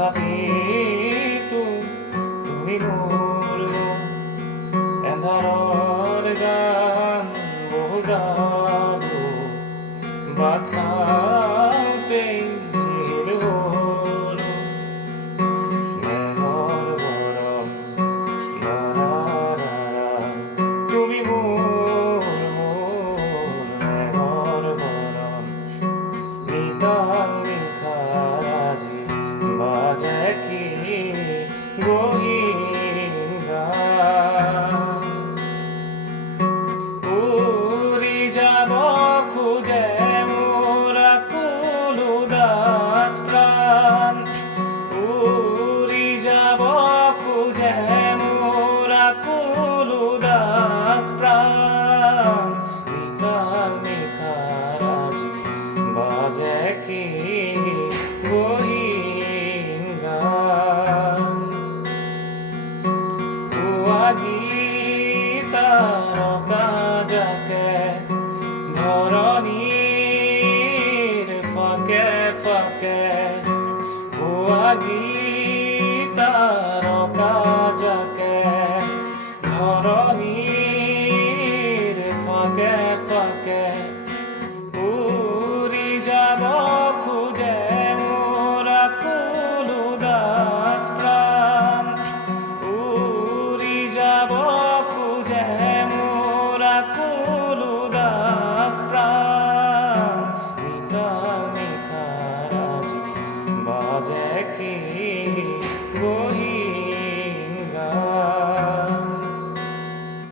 তথাপিতো তুমি মোৰ এন্ধাৰৰ গান বহু গালো বাট চাওঁতেই মেঘৰ বৰণ তুমি মোৰ মেঘৰ বৰণ নিদান নিশাৰ আজি বাজে কি গহীন গান উৰি যাব খোজে মোৰ আকুল উদাস প্ৰাণ উৰি যাব খোজে মোৰ আকুল উদাস প্ৰাণ নিশাৰ নিশাৰ আজি বাজে কি গহীন গান গীতাৰকা যাকে ধৰণীৰ ফাকে ফাকে গীতাৰকা যাকে ধৰণীৰ